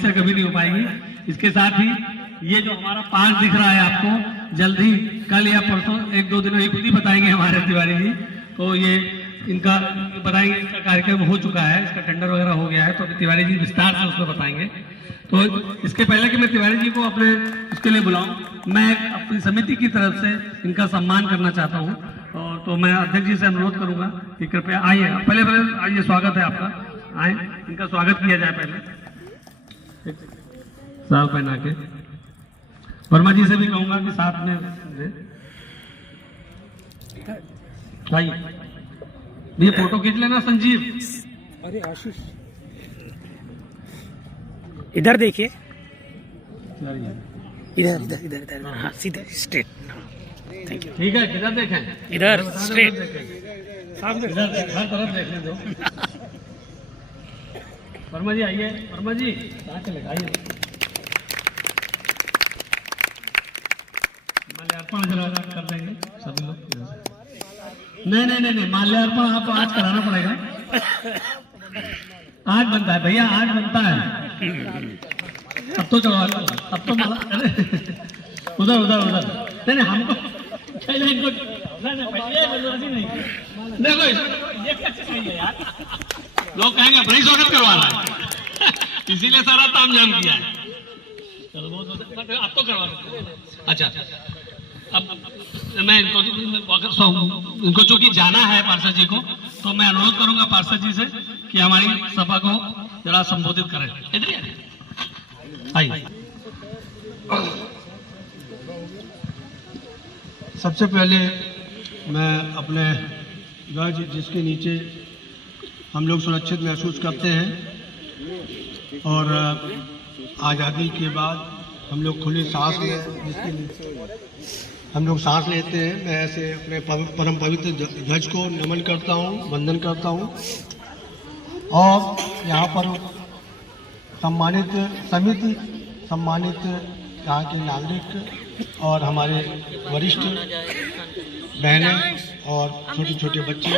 से कभी नहीं हो पाएगी। इसके साथ ही ये जो हमारा पार्क दिख रहा है आपको, जल्द ही कल या परसों एक दो दिनों खुद ही बताएंगे हमारे तिवारी जी। तो ये इनका बताएंगे, इसका कार्यक्रम हो चुका है, इसका टेंडर वगैरह हो गया है, तो तिवारी जी विस्तार से उसको बताएंगे। तो इसके पहले कि मैं तिवारी जी को अपने उसके लिए बुलाऊं, मैं अपनी समिति की तरफ से इनका सम्मान करना चाहता हूं। और तो मैं अध्यक्ष जी से अनुरोध करूंगा कि कृपया आइए, पहले आइए, स्वागत है आपका, आए, इनका स्वागत किया जाए। पहले साल पहना के वर्मा जी से भी कहूंगा कि साथ में आइए, ये फोटो खींच लेना संजीव। अरे आशीष इधर देखिए, इधर इधर इधर इधर, हाँ सीधे स्ट्रेट। Thank you. ठीक है, किधर देखें? इधर स्ट्रेट, इधर हर तरफ देखने दो। वर्मा जी आइए, वर्मा जी कहाँ चले, आइए। माल्यार्पण जरा कर देंगे सभी लोग। नहीं, माल्यार्पण आपको आज कराना पड़ेगा। आज बनता है भैया, आज बनता है। अब तो चलो, अब तो उधर नहीं हमको देखो, ये कैसे सही है यार, लोग कहेंगे बड़ी स्वागत करवा रहा है, इसीलिए सारा तामझाम किया है। चलो बहुत अब तो करवा सकते। अच्छा, अब मैं इनको चूंकि जाना है पार्षद जी को, तो मैं अनुरोध करूंगा पार्षद जी से कि हमारी सभा को जरा संबोधित करें। इधर आइए। सबसे पहले मैं अपने ध्वज जिसके नीचे हम लोग सुरक्षित महसूस करते हैं और आज़ादी के बाद हम लोग खुली सांस में जिसके नीचे हम लोग सांस लेते हैं, मैं ऐसे अपने परम पवित्र ध्वज को नमन करता हूँ, वंदन करता हूँ। और यहाँ पर सम्मानित समिति, सम्मानित यहाँ के नागरिक और हमारे वरिष्ठ बहनें और छोटे छोटे बच्चे,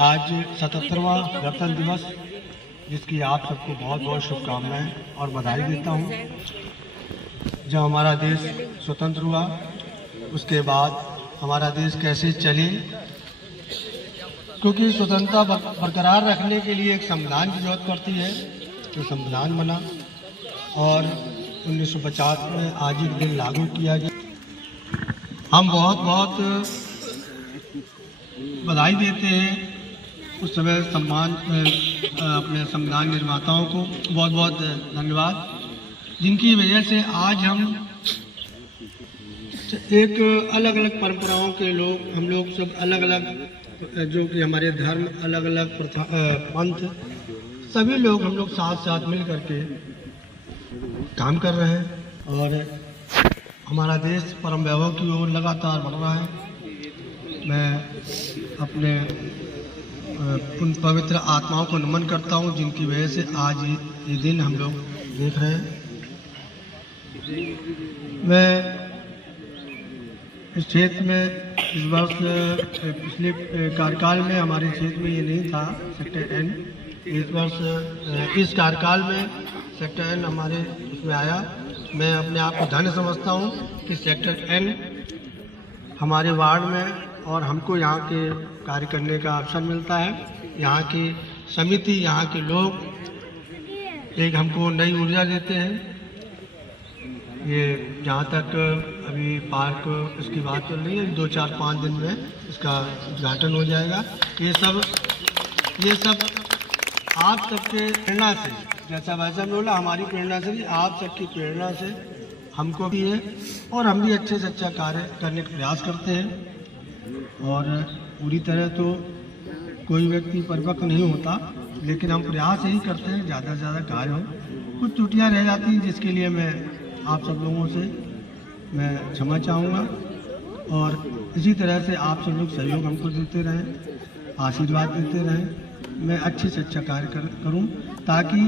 आज 77वां गणतंत्र दिवस, जिसकी आप सबको बहुत बहुत शुभकामनाएं और बधाई देता हूँ। जब हमारा देश स्वतंत्र हुआ, उसके बाद हमारा देश कैसे चले, क्योंकि स्वतंत्रता बरकरार रखने के लिए एक संविधान की जरूरत पड़ती है, तो संविधान बना और 1950 में आज ही दिन लागू किया गया। हम बहुत बहुत बधाई देते हैं उस समय अपने संविधान निर्माताओं को बहुत बहुत धन्यवाद, जिनकी वजह से आज हम एक अलग अलग परंपराओं के लोग, हम लोग सब अलग अलग, जो कि हमारे धर्म अलग अलग पंथ, सभी लोग हम लोग साथ साथ मिल करके काम कर रहे हैं और हमारा देश परम वैभव की ओर लगातार बढ़ रहा है। मैं अपने उन पवित्र आत्माओं को नमन करता हूं, जिनकी वजह से आज ये दिन हम लोग देख रहे हैं। मैं इस क्षेत्र में इस वर्ष, पिछले कार्यकाल में हमारे क्षेत्र में ये नहीं था सेक्टर एन, इस वर्ष इस कार्यकाल में सेक्टर एन हमारे उसमें आया। मैं अपने आप को धन्य समझता हूँ कि सेक्टर एन हमारे वार्ड में और हमको यहाँ के कार्य करने का अवसर मिलता है। यहाँ की समिति, यहाँ के लोग एक हमको नई ऊर्जा देते हैं। ये जहाँ तक अभी पार्क इसकी बात चल रही है, 2-4-5 दिन में इसका उद्घाटन हो जाएगा। ये सब आप सबके प्रेरणा से, जैसा वैसा बोला, हमारी प्रेरणा से नहीं, आप सबकी प्रेरणा से हमको भी है और हम भी अच्छे से अच्छा कार्य करने का प्रयास करते हैं। और पूरी तरह तो कोई व्यक्ति परिपक्व नहीं होता, लेकिन हम प्रयास यही करते हैं ज़्यादा से ज़्यादा कार्य हो। कुछ त्रुटियाँ रह जाती हैं, जिसके लिए मैं आप सब लोगों से मैं क्षमा चाहूँगा और इसी तरह से आप सब लोग सहयोग हमको देते रहें, आशीर्वाद देते रहें। मैं अच्छे से अच्छा कार्य करूँ, ताकि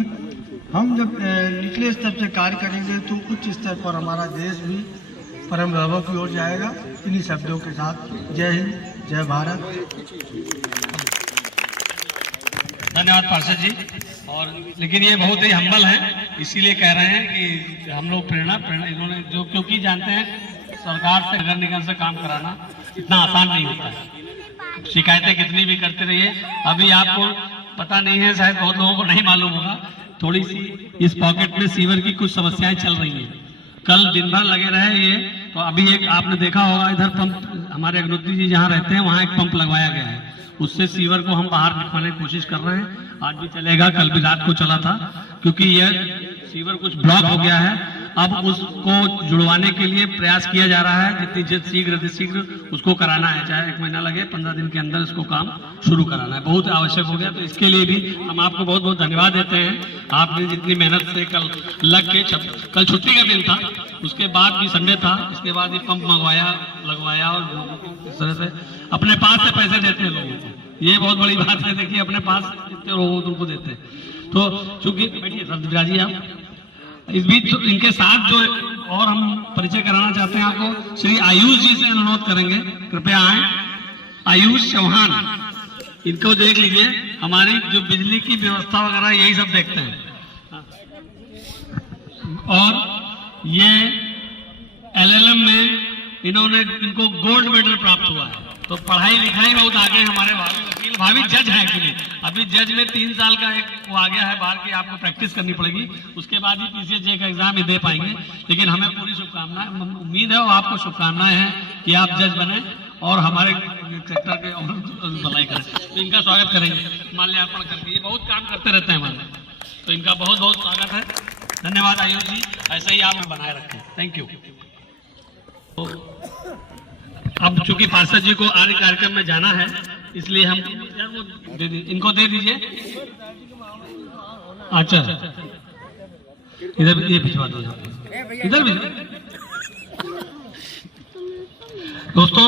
हम जब निचले स्तर से कार्य करेंगे तो उच्च स्तर पर हमारा देश भी परम वैभव की ओर जाएगा। इन्हीं शब्दों के साथ जय हिंद, जय भारत। धन्यवाद पार्षद जी। और लेकिन ये बहुत ही हम्बल है इसीलिए कह रहे हैं कि हम लोग प्रेरणा इन्होंने जो, क्योंकि जानते हैं सरकार से नगर निगम से काम कराना इतना आसान नहीं होता है। शिकायतें कितनी भी करते रहिए, अभी आपको पता नहीं है, शायद बहुत लोगों को नहीं मालूम होगा, थोड़ी सी इस पॉकेट में सीवर की कुछ समस्याएं चल रही हैं। कल दिन भर लगे रहे ये, तो अभी एक आपने देखा होगा इधर पंप, हमारे अग्निहोत्री जी जहाँ रहते हैं वहाँ एक पंप लगवाया गया है, उससे सीवर को हम बाहर निकालने की कोशिश कर रहे हैं। आज भी चलेगा, कल भी रात को चला था, क्योंकि यह सीवर कुछ ब्लॉक हो गया है। अब उसको जुड़वाने के लिए प्रयास किया जा रहा है, जितनी शीघ्र उसको कराना है, चाहे 1 महीना लगे, 15 दिन के अंदर इसको काम शुरू कराना है, बहुत आवश्यक हो गया। तो इसके लिए भी हम आपको बहुत बहुत धन्यवाद देते हैं। आपने जितनी मेहनत से कल लग के, कल छुट्टी का दिन था, उसके बाद भी संडे था, इसके बाद ये पंप लगवाया और लोगों को इस तरह से अपने पास से पैसे देते हैं लोगों को, ये बहुत बड़ी बात है। देखिए अपने पास कितने लोगों को तुमको देते हैं। तो चूंकि बैठिए सर जी आप, इस बीच तो इनके साथ जो और हम परिचय कराना चाहते हैं आपको, श्री आयुष जी से अनुरोध करेंगे, कृपया आए। आयुष चौहान, इनको देख लीजिए, हमारी जो बिजली की व्यवस्था वगैरह यही सब देखते हैं। और ये LLM में इनको गोल्ड मेडल प्राप्त हुआ है, तो पढ़ाई लिखाई बहुत आगे हमारे वकील भाभी जज है एक्चुअली। अभी जज में 3 साल का एक वो आ गया है बाहर की, आपको प्रैक्टिस करनी पड़ेगी, उसके बाद ही PCHJ का एग्जाम ही दे पाएंगे। लेकिन हमें पूरी शुभकामनाएं, उम्मीद है और आपको शुभकामनाएं हैं कि आप जज बने और हमारे सेक्टर के भलाई करें। तो इनका स्वागत करेंगे माल्यार्पण करके, ये बहुत काम करते रहते हैं हमारे, तो इनका बहुत बहुत स्वागत है। धन्यवाद आयुष जी, ऐसे ही आप बनाए रखें, थैंक यू। अब चूंकि पार्षद जी को आगे कार्यक्रम में जाना है, इसलिए हम इनको दे दीजिए। अच्छा इधर ये भिजवा दीजिए, इधर भी। दोस्तों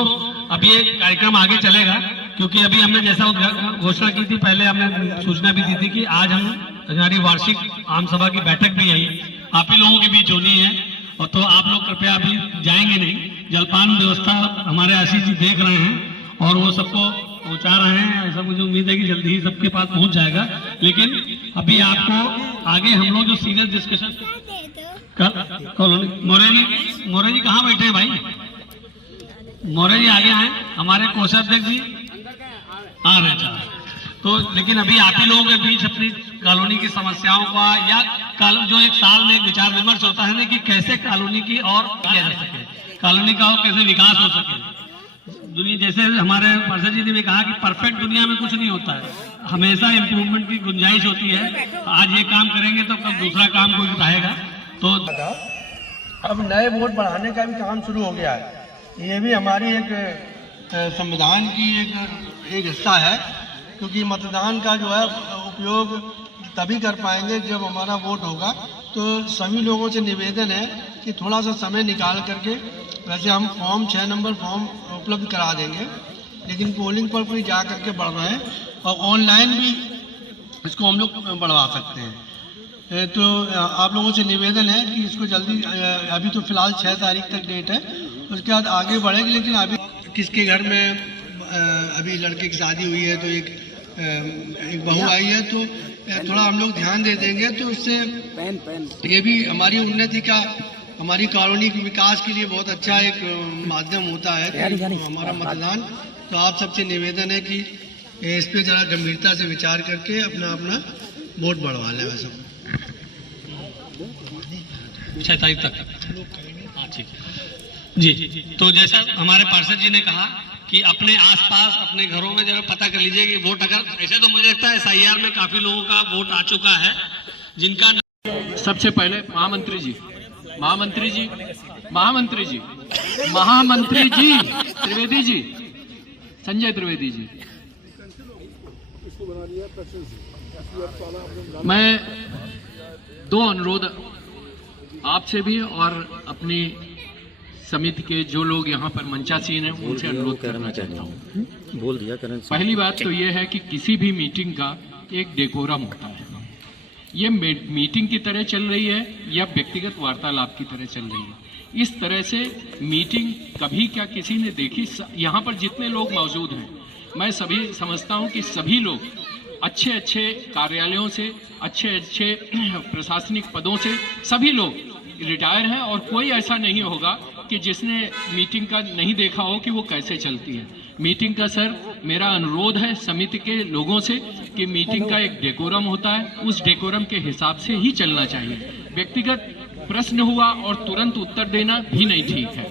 अब ये कार्यक्रम आगे चलेगा, क्योंकि अभी हमने जैसा घोषणा की थी, पहले हमने सूचना भी दी थी कि आज हमारी वार्षिक आम सभा की बैठक भी यही आप ही लोगों के बीच होनी है। और तो आप लोग कृपया अभी जाएंगे नहीं, जलपान व्यवस्था हमारे आशीष जी देख रहे हैं और वो सबको पहुंचा रहे हैं। ऐसा मुझे उम्मीद है कि जल्दी ही सबके पास पहुंच जाएगा। लेकिन अभी आपको आगे हम लोग जो सीरियस डिस्कशन मोरे जी कहाँ बैठे हैं भाई? मोरे जी आगे आए, हमारे कोषाध्यक्ष जी आ रहे हैं। तो लेकिन अभी आप ही लोगों के बीच अपनी कॉलोनी की समस्याओं का, या जो एक साल में एक विचार विमर्श होता है ना, कि कैसे कॉलोनी की और किया जा सके, कॉलोनी का और कैसे विकास हो सके। दुनिया जैसे हमारे पार्षद जी ने भी कहा कि परफेक्ट दुनिया में कुछ नहीं होता है, हमेशा इम्प्रूवमेंट की गुंजाइश होती है। आज ये काम करेंगे तो कल दूसरा काम कोई उठाएगा। तो अब नए वोट बढ़ाने का भी काम शुरू हो गया है। ये भी हमारी एक संविधान की एक हिस्सा है, क्योंकि मतदान का जो है उपयोग तभी कर पाएंगे जब हमारा वोट होगा। तो सभी लोगों से निवेदन है कि थोड़ा सा समय निकाल करके, वैसे हम फॉर्म 6 नंबर फॉर्म उपलब्ध करा देंगे, लेकिन पोलिंग पर कोई जा करके बढ़ रहे हैं और ऑनलाइन भी इसको हम लोग बढ़वा सकते हैं। तो आप लोगों से निवेदन है कि इसको जल्दी, अभी तो फिलहाल 6 तारीख तक डेट है, उसके बाद आगे बढ़ेगी। लेकिन अभी किसके घर में अभी लड़के की शादी हुई है, तो एक बहू आई है, तो थोड़ा हम लोग ध्यान दे देंगे, तो उससे ये भी हमारी उन्नति का, हमारी कॉलोनी के विकास के लिए बहुत अच्छा एक माध्यम होता है कि हमारा मतदान। तो आप सबसे निवेदन है कि इस पे जरा गंभीरता से विचार करके अपना अपना वोट बढ़वा लें। वैसे 6 तारीख तक, हाँ ठीक जी। तो जैसा हमारे पार्षद जी ने कहा कि अपने आसपास अपने घरों में जरा पता कर लीजिए कि वोट, अगर ऐसे तो मुझे लगता है SIR में काफी लोगों का वोट आ चुका है, जिनका सबसे पहले महामंत्री जी त्रिवेदी जी, संजय त्रिवेदी जी, मैं 2 अनुरोध आपसे भी और अपनी समिति के जो लोग यहाँ पर मंचासीन हैं उनसे अनुरोध करना चाहता हूँ। बोल दिया करण। पहली बात तो ये है कि किसी भी मीटिंग का एक डेकोरम होता है। ये मीटिंग की तरह चल रही है या व्यक्तिगत वार्तालाप की तरह चल रही है? इस तरह से मीटिंग कभी क्या किसी ने देखी? यहाँ पर जितने लोग मौजूद हैं, मैं सभी समझता हूँ कि सभी लोग अच्छे अच्छे कार्यालयों से, अच्छे अच्छे प्रशासनिक पदों से सभी लोग रिटायर हैं और कोई ऐसा नहीं होगा कि जिसने मीटिंग का नहीं देखा हो कि वो कैसे चलती है। मीटिंग का सर मेरा अनुरोध है समिति के लोगों से कि मीटिंग का एक डेकोरम होता है, उस डेकोरम के हिसाब से ही चलना चाहिए। व्यक्तिगत प्रश्न हुआ और तुरंत उत्तर देना भी नहीं ठीक है,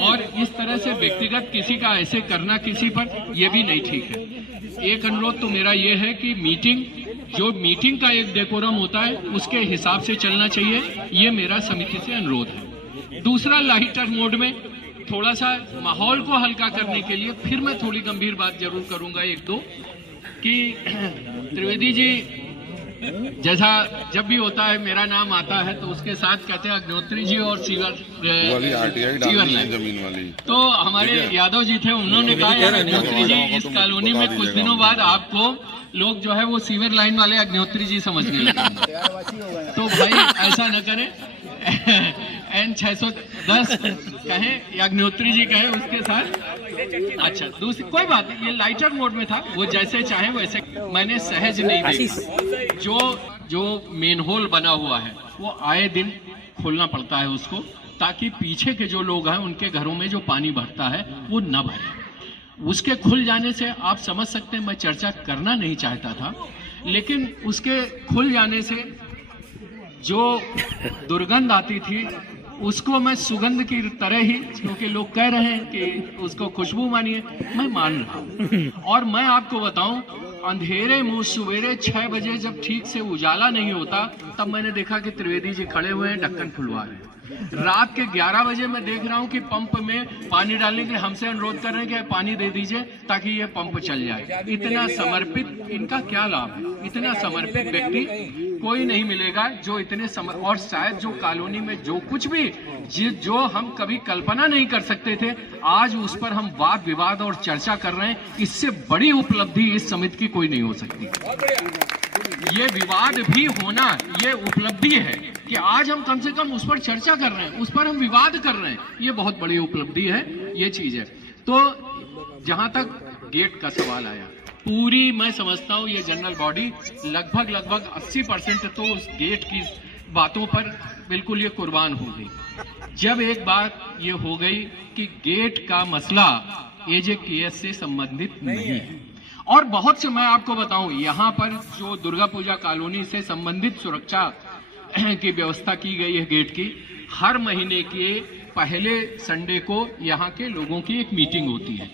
और इस तरह से व्यक्तिगत किसी का ऐसे करना किसी पर, यह भी नहीं ठीक है। एक अनुरोध तो मेरा ये है कि मीटिंग का एक डेकोरम होता है उसके हिसाब से चलना चाहिए, ये मेरा समिति से अनुरोध है। दूसरा, लाइटर मोड में थोड़ा सा माहौल को हल्का करने के लिए फिर मैं थोड़ी गंभीर बात जरूर करूंगा एक दो, कि त्रिवेदी जी जैसा जब भी होता है मेरा नाम आता है तो उसके साथ कहते हैं अग्निहोत्री जी और सीवर लाइन जमीन वाली। तो हमारे यादव जी थे, उन्होंने कहा यार अग्निहोत्री जी इस कॉलोनी में कुछ दिनों बाद आपको लोग जो है वो सीवर लाइन वाले अग्निहोत्री जी समझने लगे। तो भाई ऐसा न करें, N610 कहें या अग्निहोत्री जी कहें उसके साथ। अच्छा, दूसरी कोई बात नहीं, ये लाइटर मोड में था, वो जैसे चाहे वैसे, मैंने सहज नहीं देखा। जो मेन होल बना हुआ है वो आए दिन खोलना पड़ता है उसको, ताकि पीछे के जो लोग हैं उनके घरों में जो पानी भरता है वो न भरे। उसके खुल जाने से आप समझ सकते हैं, मैं चर्चा करना नहीं चाहता था, लेकिन उसके खुल जाने से जो दुर्गंध आती थी उसको मैं सुगंध की तरह ही, क्योंकि लोग कह रहे हैं कि उसको खुशबू मानिए, मैं मान रहा हूँ। और मैं आपको बताऊं, अंधेरे मुंह सवेरे 6 बजे जब ठीक से उजाला नहीं होता तब मैंने देखा कि त्रिवेदी जी खड़े हुए हैं, ढक्कन खुलवा रहे हैं। रात के 11 बजे मैं देख रहा हूं कि पंप में पानी डालने के लिए हमसे अनुरोध कर रहे हैं कि पानी दे दीजिए ताकि ये पंप चल जाए। इतना समर्पित, इनका क्या लाभ है? इतना समर्पित व्यक्ति कोई नहीं मिलेगा जो इतने और शायद जो कॉलोनी में जो कुछ भी जो हम कभी कल्पना नहीं कर सकते थे, आज उस पर हम वाद विवाद और चर्चा कर रहे हैं। इससे बड़ी उपलब्धि इस समिति की कोई नहीं हो सकती। ये विवाद भी होना ये उपलब्धि है कि आज हम कम से कम उस पर चर्चा कर रहे हैं, उस पर हम विवाद कर रहे हैं, ये बहुत बड़ी उपलब्धि है, ये चीज है। तो जहां तक गेट का सवाल आया, पूरी मैं समझता हूं ये जनरल बॉडी लगभग 80% तो उस गेट की बातों पर बिल्कुल ये कुर्बान हो गई। जब एक बात ये हो गई कि गेट का मसला AJKS से संबंधित नहीं है, और बहुत से मैं आपको बताऊं यहाँ पर जो दुर्गा पूजा कॉलोनी से संबंधित सुरक्षा की व्यवस्था की गई है गेट की, हर महीने के पहले संडे को यहाँ के लोगों की एक मीटिंग होती है।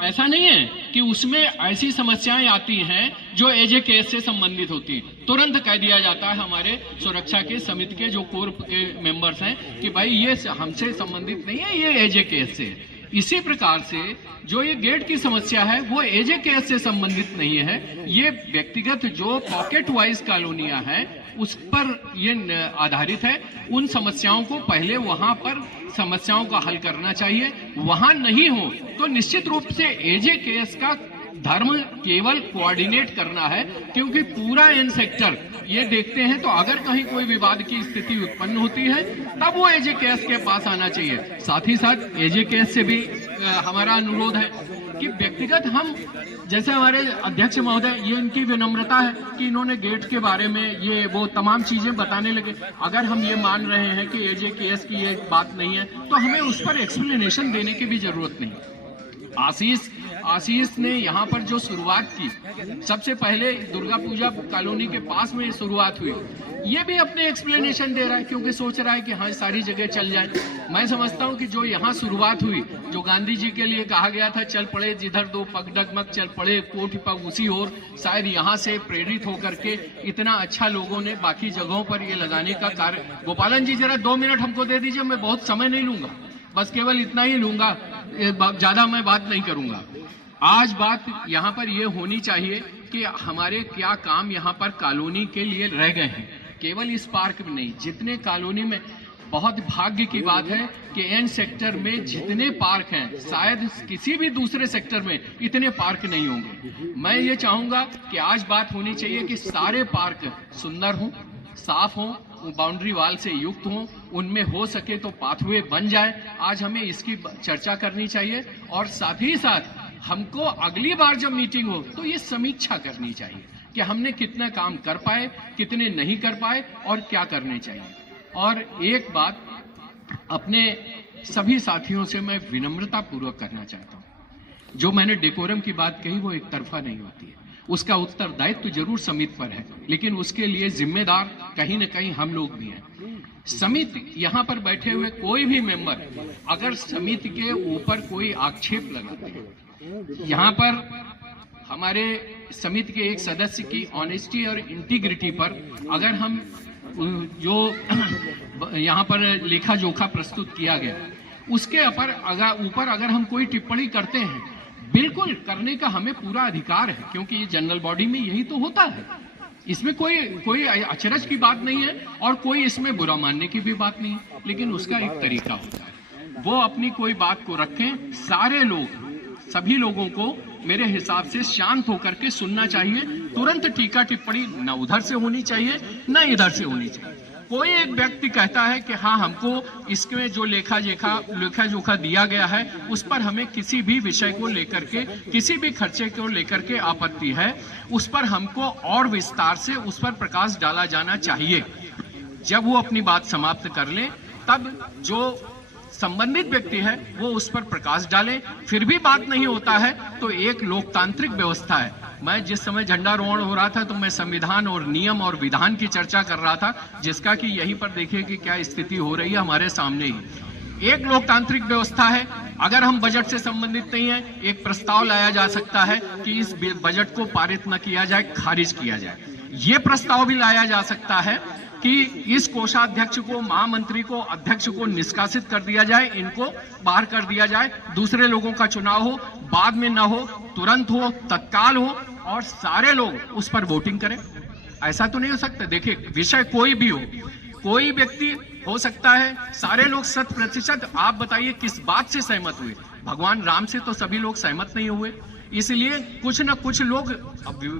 ऐसा नहीं है कि उसमें ऐसी समस्याएं आती हैं जो AJKS से संबंधित होती हैं, तुरंत कह दिया जाता है हमारे सुरक्षा के समिति के जो कोर मेंबर्स हैं कि भाई ये हमसे संबंधित नहीं है, ये AJKS से है। इसी प्रकार से जो ये गेट की समस्या है वो AJKS से संबंधित नहीं है, ये व्यक्तिगत जो पॉकेट वाइज कॉलोनियां हैं उस पर ये आधारित है। उन समस्याओं को पहले वहां पर समस्याओं का हल करना चाहिए, वहां नहीं हो तो निश्चित रूप से AJKS का धर्म केवल कोऑर्डिनेट करना है, क्योंकि पूरा N सेक्टर ये देखते हैं। तो अगर कहीं कोई विवाद की स्थिति उत्पन्न होती है तब वो AJKS के पास आना चाहिए। साथ ही साथ AJKS से भी हमारा अनुरोध है कि व्यक्तिगत हम, जैसे हमारे अध्यक्ष महोदय, ये इनकी विनम्रता है कि इन्होंने गेट के बारे में ये वो तमाम चीजें बताने लगे। अगर हम ये मान रहे हैं कि AJKS की ये बात नहीं है तो हमें उस पर एक्सप्लेनेशन देने की भी जरूरत नहीं। आशीष ने यहाँ पर जो शुरुआत की, सबसे पहले दुर्गा पूजा कॉलोनी के पास में शुरुआत हुई, ये भी अपने एक्सप्लेनेशन दे रहा है, क्योंकि सोच रहा है कि हाँ सारी जगह चल जाए। मैं समझता हूँ कि जो यहाँ शुरुआत हुई, जो गांधी जी के लिए कहा गया था चल पड़े जिधर दो पग डगमग चल पड़े कोट पग उसी ओर, शायद यहाँ से प्रेरित होकर के इतना अच्छा लोगों ने बाकी जगहों पर ये लगाने का कार्य। गोपालन जी जरा 2 मिनट हमको दे दीजिए, मैं बहुत समय नहीं लूंगा, बस केवल इतना ही लूंगा, ज्यादा मैं बात नहीं करूंगा। आज बात यहाँ पर ये होनी चाहिए कि हमारे क्या काम यहाँ पर कॉलोनी के लिए रह गए हैं, केवल इस पार्क में नहीं, जितने कॉलोनी में। बहुत भाग्य की बात है कि N सेक्टर में जितने पार्क हैं, शायद किसी भी दूसरे सेक्टर में इतने पार्क नहीं होंगे। मैं ये चाहूंगा कि आज बात होनी चाहिए कि सारे पार्क सुंदर हों, साफ हों, बाउंड्री वाल से युक्त हों, उनमें हो सके तो पाथवे बन जाए। आज हमें इसकी चर्चा करनी चाहिए, और साथ ही साथ हमको अगली बार जब मीटिंग हो तो ये समीक्षा करनी चाहिए। कि हमने कितना काम कर पाए, कितने नहीं कर पाए और क्या करने चाहिए। और एक बात अपने सभी साथियों से मैं विनम्रता पूर्वक करना चाहता हूं, जो मैंने डेकोरम की बात कही वो एक तरफा नहीं होती है, उसका उत्तरदायित्व जरूर समिति पर है, लेकिन उसके लिए जिम्मेदार कहीं न कहीं हम लोग भी हैं। समिति यहाँ पर बैठे हुए कोई भी मेंबर अगर समिति के ऊपर कोई आक्षेप लगाते हैं, यहाँ पर हमारे समिति के एक सदस्य की ऑनेस्टी और इंटीग्रिटी पर अगर हम जो यहाँ पर लेखा जोखा प्रस्तुत किया गया उसके ऊपर अगर हम कोई टिप्पणी करते हैं, बिल्कुल करने का हमें पूरा अधिकार है, क्योंकि ये जनरल बॉडी में यही तो होता है। इसमें कोई अचरज की बात नहीं है और कोई इसमें बुरा मानने की भी बात नहीं है, लेकिन उसका एक तरीका होता है। वो अपनी कोई बात को रखें, सारे लोग, सभी लोगों को मेरे हिसाब से शांत होकर के सुनना चाहिए। तुरंत टीका टिप्पणी न उधर से होनी चाहिए न इधर से होनी चाहिए। कोई एक व्यक्ति कहता है कि हाँ, हमको इसमें जो लेखा जोखा दिया गया है उस पर हमें किसी भी विषय को लेकर के, किसी भी खर्चे को लेकर के आपत्ति है, उस पर हमको और विस्तार से उस पर प्रकाश डाला जाना चाहिए। जब वो अपनी बात समाप्त कर ले तब जो संबंधित व्यक्ति है वो उस पर प्रकाश डाले। फिर भी बात नहीं होता है तो एक लोकतांत्रिक व्यवस्था है। मैं जिस समय झंडारोहण हो रहा था तो मैं संविधान और नियम और विधान की चर्चा कर रहा था, जिसका कि यहीं पर देखिए कि क्या स्थिति हो रही है हमारे सामने ही। एक लोकतांत्रिक व्यवस्था है, अगर हम बजट से संबंधित नहीं है, एक प्रस्ताव लाया जा सकता है कि इस बजट को पारित न किया जाए, खारिज किया जाए। ये प्रस्ताव भी लाया जा सकता है कि इस कोषाध्यक्ष को, महामंत्री को, अध्यक्ष को निष्कासित कर दिया जाए, इनको बाहर कर दिया जाए, दूसरे लोगों का चुनाव हो, बाद में ना हो, तुरंत हो, तत्काल हो और सारे लोग उस पर वोटिंग करें। ऐसा तो नहीं हो सकता। देखिए, विषय कोई भी हो, कोई व्यक्ति हो सकता है, सारे लोग 100%। आप बताइए किस बात से सहमत हुए? भगवान राम से तो सभी लोग सहमत नहीं हुए, इसलिए कुछ न कुछ लोग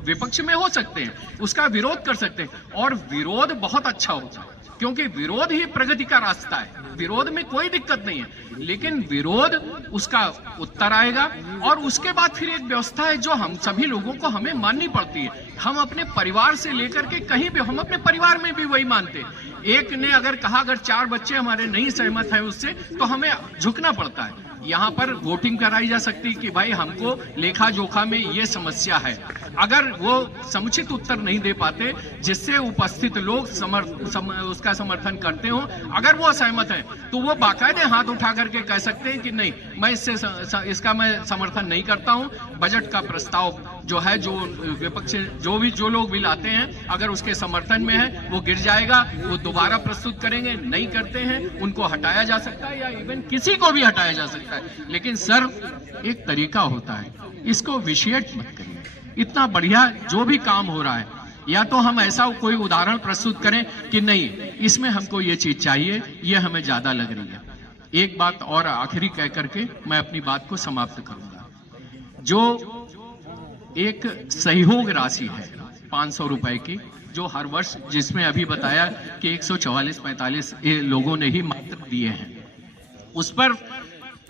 विपक्ष में हो सकते हैं, उसका विरोध कर सकते हैं। और विरोध बहुत अच्छा होता है, क्योंकि विरोध ही प्रगति का रास्ता है। विरोध में कोई दिक्कत नहीं है, लेकिन विरोध उसका उत्तर आएगा और उसके बाद फिर एक व्यवस्था है जो हम सभी लोगों को हमें माननी पड़ती है। हम अपने परिवार से लेकर के कहीं भी, हम अपने परिवार में भी वही मानते हैं। एक ने अगर कहा, अगर 4 बच्चे हमारे नहीं सहमत हैं उससे, तो हमें झुकना पड़ता है। यहाँ पर वोटिंग कराई जा सकती कि भाई हमको लेखा जोखा में ये समस्या है। अगर वो समुचित उत्तर नहीं दे पाते जिससे उपस्थित लोग उसका समर्थन करते हो, अगर वो असहमत है तो वो बाकायदे हाथ उठा करके कह सकते हैं कि नहीं, मैं इसका मैं समर्थन नहीं करता हूँ। बजट का प्रस्ताव जो है, जो विपक्ष जो लोग भी लाते हैं, अगर उसके समर्थन में है वो गिर जाएगा, वो दोबारा प्रस्तुत करेंगे। नहीं करते हैं उनको हटाया जा सकता है, या इवन किसी को भी हटाया जा सकता है। लेकिन सर, एक तरीका होता है, इसको विशेष मत करिए। इतना बढ़िया जो भी काम हो रहा है, या तो हम ऐसा कोई उदाहरण प्रस्तुत करें कि नहीं, इसमें हमको ये चीज चाहिए, ये हमें ज्यादा लग रही है। एक बात और आखिरी कह करके मैं अपनी बात को समाप्त करूंगा। जो एक सहयोग राशि है 500 रुपए की, जो हर वर्ष, जिसमें अभी बताया कि 144-45 लोगों ने ही मात्र दिए हैं, उस पर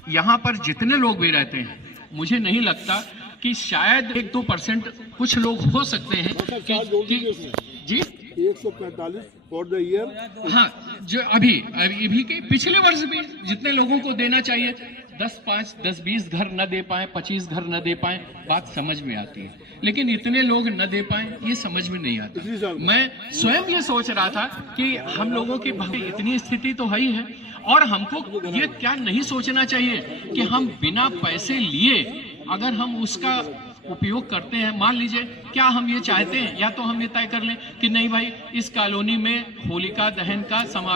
यहाँ पर जितने लोग भी रहते हैं, मुझे नहीं लगता कि शायद 1-2% कुछ लोग हो सकते हैं कि जी 145 फॉर द ईयर। हाँ, जो अभी के पिछले वर्ष भी जितने लोगों को देना चाहिए, 10-20 घर न दे पाए, 25 घर न दे पाए, बात समझ में आती है। लेकिन इतने लोग न दे पाए, ये समझ में नहीं आता। मैं स्वयं ये सोच रहा था कि हम लोगों की इतनी स्थिति तो है ही है, और हमको ये क्या नहीं सोचना चाहिए कि हम बिना पैसे लिए अगर हम उसका उपयोग करते हैं। मान लीजिए, क्या हम ये चाहते हैं, या तो हम ये तय कर लें कि नहीं भाई, इस कॉलोनी में होलिका दहन का